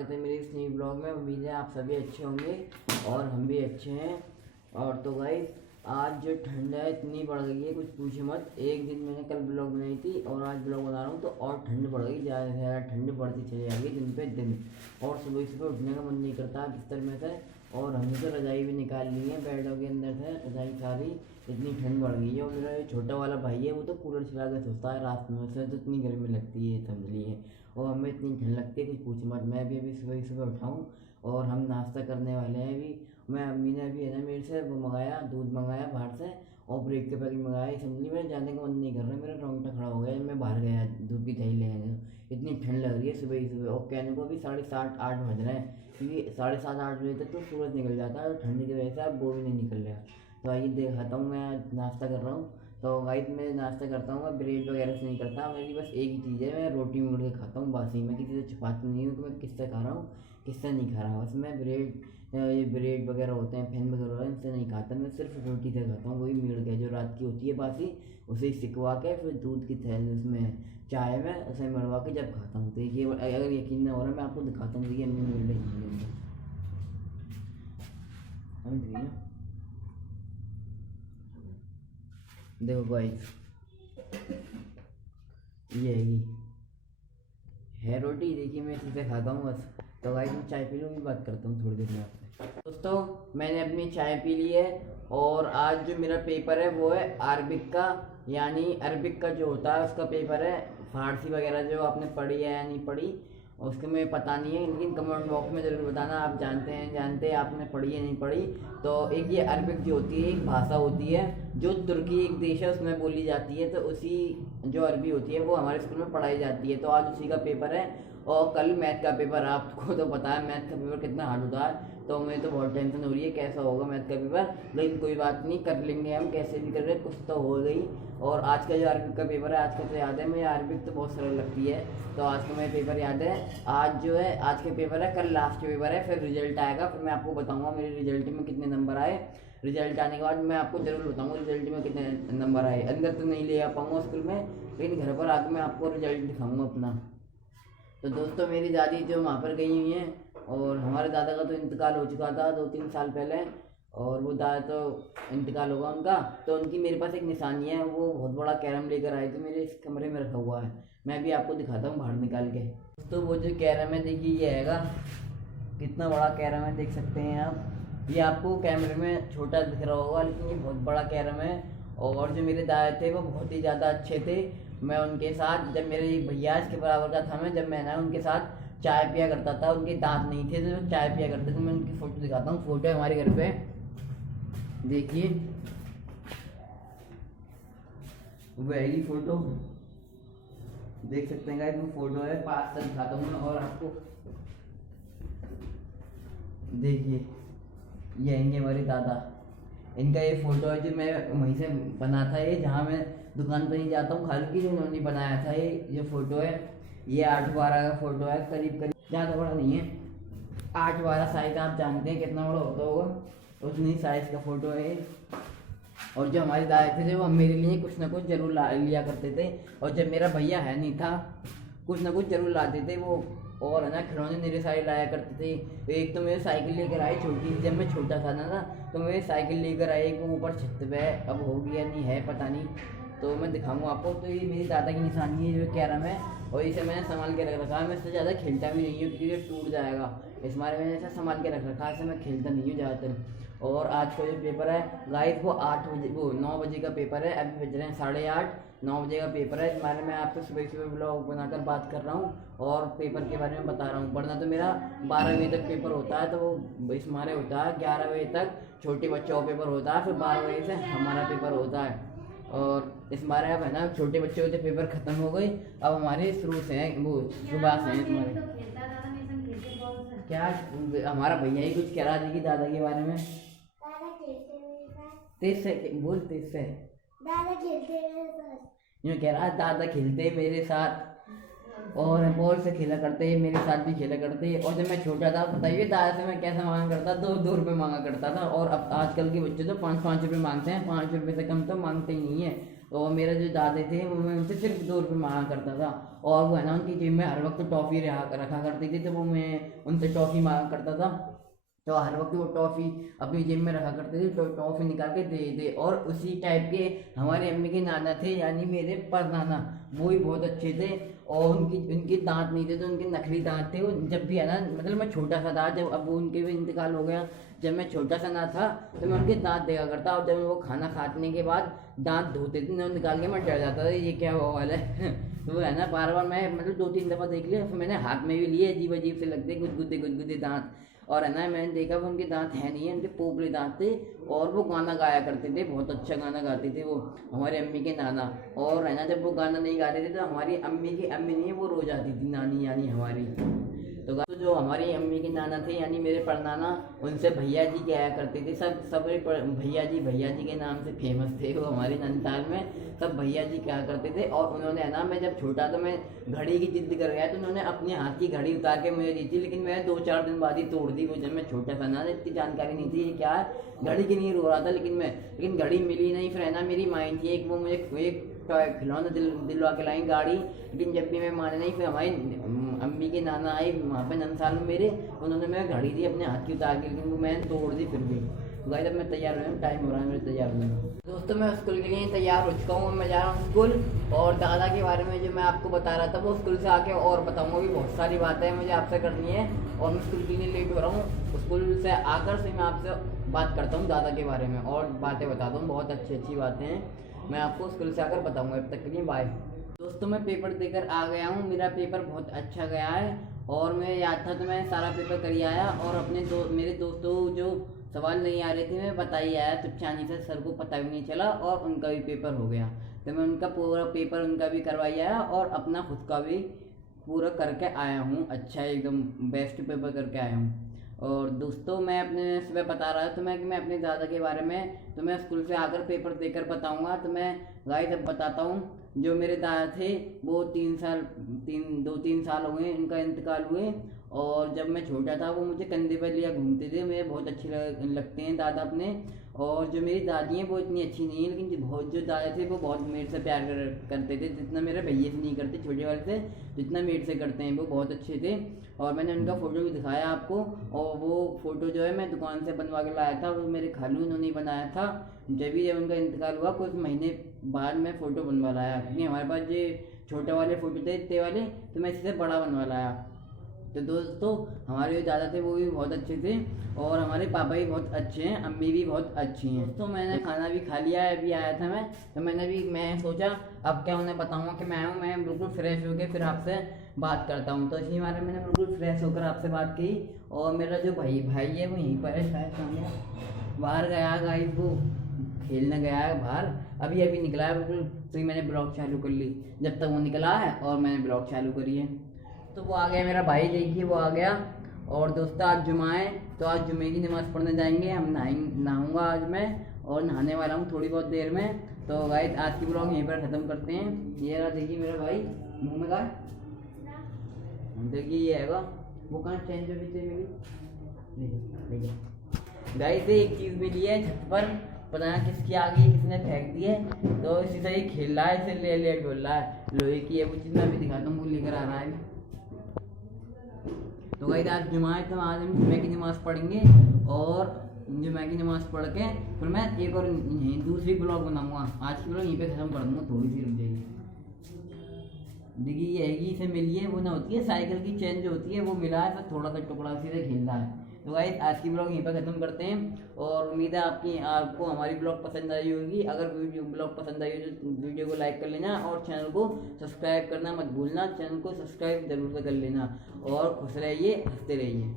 स्वागत है मेरे इस न्यू ब्लॉग में। उम्मीद है आप सभी अच्छे होंगे और हम भी अच्छे हैं। और तो गाइस आज जो ठंड है इतनी बढ़ गई है, कुछ पूछे मत। एक दिन मैंने कल ब्लॉग बनाई थी और आज ब्लॉग बना रहा हूँ तो और ठंड बढ़ गई, ज़्यादा से ज़्यादा ठंड बढ़ती चली जाएगी दिन पे दिन। और सुबह सुबह उठने का मन नहीं करता बिस्तर में से। और हमने तो रज़ाई भी निकाल ली है बेडों के अंदर से, रज़ाई सारी। इतनी ठंड बढ़ गई है। और मेरा जो छोटा वाला भाई है वो तो कूलर चला के सोता है रात में, उसे तो इतनी गर्मी लगती है समझ लीजिए। और हमें इतनी ठंड लगती है कुछ पूछ मत। मैं भी अभी सुबह सुबह उठा हूँ और हम नाश्ता करने वाले हैं अभी। मैं अम्मी ने अभी है ना मेरे से वो मंगाया, दूध मंगाया बाहर से और ब्रेड के पैकेट मंगाया। समझ ली मेरे जाने का मन नहीं कर रहा, मेरा रोंगटा खड़ा हो गया। मैं बाहर गया दूध की थैली लेने, इतनी ठंड लग रही है सुबह ही सुबह। और कहने को भी 7:30-8 बज रहे हैं, क्योंकि 7:30-8 बजे तक तो सूरज निकल जाता है और ठंडी की वजह से अब वो भी नहीं निकल रहा। तो आइए दिखाता हूँ मैं नाश्ता कर रहा हूँ। तो गाइस मैं नाश्ता करता हूँ, मैं ब्रेड वगैरह से नहीं करता। मेरी बस एक ही चीज़ है, मैं रोटी मोड़ के खाता हूँ बासी। मैं किसी से छुपाती नहीं हूँ कि मैं किससे खा रहा हूँ किससे नहीं खा रहा। बस मैं ये ब्रेड वगैरह होते हैं फैन वगैरह होते हैं इनसे नहीं खाता। मैं सिर्फ रोटी से खाता हूँ, वही मेड़ के जो रात की होती है बासी, उसे सिकवा के फिर दूध की थैली उसमें चाय में उसे मरवा के जब खाता हूँ। तो ये अगर यकीन ना हो रहा मैं आपको दिखाता हूँ। देखिए अम्मी मेड़ रही है, देखो गाइस ये है रोटी। देखिए मैं इसी से खाता हूँ बस। तो गाइस मैं चाय पी लूँ, मैं बात करता हूँ थोड़ी देर में आपसे। दोस्तों मैंने अपनी चाय पी ली है और आज जो मेरा पेपर है वो है अरबिक का, यानी अरबिक का जो होता है उसका पेपर है। फारसी वगैरह जो आपने पढ़ी है या नहीं पढ़ी उसके में पता नहीं है, लेकिन कमेंट बॉक्स में ज़रूर बताना आप जानते हैं जानते आपने पढ़ी है नहीं पढ़ी। तो एक ये अरबिक जो होती है एक भाषा होती है जो तुर्की एक देश है उसमें बोली जाती है। तो उसी जो अरबी होती है वो हमारे स्कूल में पढ़ाई जाती है। तो आज उसी का पेपर है और कल मैथ का पेपर। आपको तो पता है मैथ का पेपर कितना हार्ड होता है, तो मुझे तो बहुत टेंशन हो रही है कैसा होगा मैथ का पेपर। लेकिन कोई बात नहीं, कर लेंगे हम कैसे भी कर रहे, कुछ तो हो गई। और आज का जो अरबिक का पेपर है आज का तो याद है मुझे, अरबिक तो बहुत सरल लगती है तो आज का मेरा पेपर याद है। आज जो है आज के पेपर है, कल लास्ट पेपर है, फिर रिजल्ट आएगा, फिर मैं आपको बताऊंगा मेरे रिजल्ट में कितने नंबर आए। रिजल्ट आने के बाद मैं आपको जरूर बताऊंगा रिजल्ट में कितने नंबर आए। अंदर तो नहीं ले आ पाऊंगा स्कूल में, लेकिन घर पर आकर मैं आपको रिजल्ट दिखाऊंगा अपना। तो दोस्तों मेरी दादी जो वहाँ पर गई हुई हैं और हमारे दादा का तो इंतकाल हो चुका था 2-3 साल पहले, और वो दादा तो इंतकाल होगा उनका। तो उनकी मेरे पास एक निशानी है, वो बहुत बड़ा कैरम लेकर आए थे, मेरे इस कमरे में रखा हुआ है। मैं भी आपको दिखाता हूँ बाहर निकाल के। तो वो जो कैरम है देखिए ये हैगा, कितना बड़ा कैरम है देख सकते हैं आप। ये आपको कैमरे में छोटा दिख रहा होगा लेकिन ये बहुत बड़ा कैरम है। और जो मेरे दादा थे वो बहुत ही ज़्यादा अच्छे थे। मैं उनके साथ जब मेरे भैया इसके बराबर का था, मैं जब मैं ना उनके साथ चाय पिया करता था। उनके दांत नहीं थे तो चाय पिया करते थे। मैं उनकी फ़ोटो दिखाता हूँ, फ़ोटो है हमारे घर पे देखिए, वही फ़ोटो देख सकते हैं गाइस, वो फ़ोटो है पास से दिखाता हूँ मैं और आपको देखिए। ये आएंगे हमारे दादा, इनका ये फ़ोटो है जो मैं वहीं से बना था, ये जहाँ मैं दुकान पर नहीं जाता हूँ खाली की, जो उन्होंने बनाया था। ये जो फ़ोटो है ये 8-12 का फ़ोटो है, करीब करीब, ज़्यादा बड़ा नहीं है। 8-12 साइज़ आप जानते हैं कितना बड़ा होता होगा, उतनी साइज़ का फ़ोटो है। और जो हमारे दादा थे वो मेरे लिए कुछ ना कुछ जरूर लिया करते थे। और जब मेरा भैया है नहीं था कुछ ना कुछ जरूर लाते थे वो। और है ना खिलौने मेरे सारे लाया करते थे। एक तो मेरे साइकिल लेकर आए छोटी, जब मैं छोटा था ना तो मेरे साइकिल लेकर आए, एक वो ऊपर छत पे है, अब होगी या नहीं है पता नहीं, तो मैं दिखाऊंगा आपको। तो ये मेरी दादा की निशानी है जो कैरम है, और इसे मैंने संभाल के रख रखा है। मैं इससे ज़्यादा खेलता भी नहीं हूँ क्योंकि ये टूट जाएगा, इस बारे में ऐसा संभाल के रख रखा है, इसे मैं खेलता नहीं हूँ ज़्यादातर। और आज का जो पेपर है गाइस वो 8 बजे, वो 9 बजे का पेपर है, अभी बज रहे हैं 8:30, 9 बजे का पेपर है। इस बारे में आपसे सुबह सुबह ब्लॉग बनाकर बात कर रहा हूँ और पेपर के बारे में बता रहा हूँ। वरना तो मेरा 12 बजे तक पेपर होता है, तो वो इस मारे होता है 11 बजे तक छोटे बच्चों का पेपर होता है, फिर 12 बजे से हमारा पेपर होता है। और इस बारे अब है ना छोटे बच्चों के पेपर ख़त्म हो गए, अब हमारे शुरू से हैं, वो सुबह से हैं तुम्हारे। क्या हमारा भैया ही कुछ कह रहा था कि दादा के बारे में, तेज से बोल, तेज से। दादा खेलते मेरे साथ, यूँ कह रहा दादा खेलते मेरे साथ। और बॉल से खेला करते, मेरे साथ भी खेला करते। और जब मैं छोटा था बताइए दादा से मैं कैसे मांगा करता, 2-2 रुपये मांगा करता था। और अब आजकल के बच्चे तो 5-5 रुपये मांगते हैं, 5 रुपये से कम तो मांगते ही नहीं है। तो मेरे जो दादा थे वो मैं उनसे सिर्फ 2 रुपये मांगा करता था। और वो है ना उनकी जेब में हर वक्त टॉफ़ी रखा करती थी, तो वो मैं उनसे टॉफ़ी मांगा करता था। तो हर वक्त वो टॉफ़ी अपनी जेब में रखा करते थे, तो टॉफ़ी निकाल के दे दे। और उसी टाइप के हमारे अम्मी के नाना थे, यानी मेरे परनाना, वो भी बहुत अच्छे थे। और उनके दांत नहीं थे, तो उनके नकली दांत थे। वो जब भी है ना, मतलब मैं छोटा सा था जब, अब उनके भी इंतकाल हो गया। जब मैं छोटा सा ना था तो मैं उनके दांत देखा करता, और जब वो खाना खाने के बाद दांत धोते थे ना निकाल के, मैं डर जाता था ये क्या हुआ वाला है। तो वो है ना बार बार मैं मतलब 2-3 दफ़ा देख लिया, फिर मैंने हाथ में भी लिए, अजीब अजीब से लगते गुदगुदे दांत। और है ना मैंने देखा वो उनके दांत है नहीं है, उनके पोपले दांत थे। और वो गाना गाया करते थे, बहुत अच्छा गाना गाते थे वो, हमारे अम्मी के नाना। और है ना जब वो गाना नहीं गाते थे तो हमारी अम्मी की अम्मी नहीं, वो रो जाती थी, नानी यानी हमारी। तो जो हमारी अम्मी के नाना थे यानी मेरे परनाना, उनसे भैया जी कहा करते थे। सब भैया जी के नाम से फेमस थे वो हमारे नैनीताल में, सब भैया जी कहा करते थे। और उन्होंने है ना, मैं जब छोटा तो मैं घड़ी की जिद कर गया, तो उन्होंने अपने हाथ की घड़ी उतार के मुझे दी थी, लेकिन मैं 2-4 दिन बाद ही तोड़ दी वो। जब मैं छोटा था ना, इतनी जानकारी नहीं थी ये क्या है, घड़ी की नहीं रो रहा था, लेकिन घड़ी मिली नहीं। फिर है ना मेरी माँ थी एक, वो मुझे एक खिलौना दिलवा के लाई गाड़ी, लेकिन जब भी मैं माने नहीं। फिर हमारी अम्मी के नाना आए वहाँ पे नंदसाल में मेरे, उन्होंने मैं घड़ी दी अपने हाथ की उतार के, लेकिन वो मैंने तोड़ दी फिर भी। तो गाइस अब मैं तैयार हुआ हूँ, टाइम हो रहा है मेरे तैयार होने का। दोस्तों मैं स्कूल के लिए तैयार हो चुका हूँ, मैं जा रहा हूँ स्कूल। और दादा के बारे में जो मैं आपको बता रहा था वो स्कूल से आके और बताऊँगा भी, बहुत सारी बातें मुझे आपसे करनी है। और मैं स्कूल के लिए लेट हो रहा हूँ, स्कूल से आकर से मैं आपसे बात करता हूँ दादा के बारे में और बातें बताता हूँ, बहुत अच्छी बातें हैं, मैं आपको स्कूल से आकर बताऊँगा। अब तक के लिए बाय। दोस्तों मैं पेपर देकर आ गया हूँ, मेरा पेपर बहुत अच्छा गया है। और मैं याद था तो मैं सारा पेपर कर ही आया। और मेरे दोस्तों जो सवाल नहीं आ रहे थे मैं बता ही आया चुपचानी से, सर को पता भी नहीं चला और उनका भी पेपर हो गया। तो मैं उनका पूरा पेपर उनका भी करवाई आया और अपना खुद का भी पूरा करके आया हूँ, अच्छा एकदम बेस्ट पेपर करके आया हूँ। और दोस्तों मैं अपने सुबह बता रहा था तो मैं अपने दादा के बारे में तो मैं स्कूल से आकर पेपर देकर बताऊंगा। तो मैं गाइस अब बताता हूँ। जो मेरे दादा थे वो 2-3 साल हो गए इनका इंतकाल हुए। और जब मैं छोटा था वो मुझे कंधे पर लिया घूमते थे, मुझे बहुत अच्छे लगते हैं दादा अपने। और जो मेरी दादी हैं वो इतनी अच्छी नहीं है, लेकिन जो दादा थे वो बहुत मेरे से प्यार करते थे, जितना मेरे भैया से नहीं करते छोटे वाले से, जितना मेरे से करते हैं। वो बहुत अच्छे थे। और मैंने उनका फ़ोटो भी दिखाया आपको, और वो फ़ोटो जो है मैं दुकान से बनवा के लाया था, वो मेरे खालू उन्होंने ही बनाया था। जब उनका इंतकाल हुआ कुछ महीने बाद मैं फ़ोटो बनवा लाया, क्योंकि हमारे पास जो छोटे वाले फ़ोटो थे इतने वाले, तो मैं इससे बड़ा बनवा लाया। तो दोस्तों हमारे जो दादा थे वो भी बहुत अच्छे थे, और हमारे पापा भी बहुत अच्छे हैं, अम्मी भी बहुत अच्छी हैं। तो मैंने खाना भी खा लिया है, अभी आया था मैं, तो मैं सोचा अब क्या उन्हें बताऊँगा कि मैं आया हूँ। मैं बिल्कुल फ्रेश होकर फिर आपसे बात करता हूँ। तो इसी बारे में मैंने बिल्कुल फ्रेश होकर आपसे बात की। और मेरा जो भाई है वो यहीं पर है, शायद बाहर गया गाइस, वो खेलने गया है बाहर, अभी निकला है बिल्कुल। तो ही मैंने ब्लॉग चालू कर ली, जब तक वो निकला है और मैंने ब्लॉग चालू करी है। तो वो आ गया मेरा भाई, देखिए वो आ गया। और दोस्तों आज जुमा है, तो आज जुमे की नमाज़ पढ़ने जाएंगे हम, नहाऊंगा आज मैं, और नहाने वाला हूँ थोड़ी बहुत देर में। तो गाइस आज की ब्लॉग यहीं पर ख़त्म करते हैं। ये रहा देखिए मेरा भाई मुँह में का, देखिए ये है वो कहाँ चेंज हो गई मेरी। गाइस एक चीज़ मिली है छत पर, पता नहीं किसकी आ गई, किसने फेंक दी है, तो इसी तरह खेल रहा है, इसे ले बोल रहा है, लोहे की है वो चीज़। मैं भी दिखाता हूँ, वो लेकर आ रहा है। तो गाइस आज जुमा है, तो आज हम जुमे की नमाज़ पढ़ेंगे, और जुमे की नमाज़ पढ़ के फिर मैं एक और दूसरी ब्लॉग बनाऊंगा। आज की ब्लॉग यहीं पे ख़त्म कर दूँगा, थोड़ी सी रुक जाएगी। देखिए ये है, इसे मिली है, वो ना होती है साइकिल की चेन जो होती है, वो मिला है, फिर थोड़ा सा टुकड़ा सीधे खेल रहा है। तो गाइस आज की ब्लॉग यहीं पर ख़त्म करते हैं, और उम्मीद है आपको हमारी ब्लॉग पसंद आई होगी। अगर ब्लॉग पसंद आई हो तो वीडियो को लाइक कर लेना, और चैनल को सब्सक्राइब करना मत भूलना, चैनल को सब्सक्राइब जरूर से कर लेना। और खुश रहिए, हंसते रहिए।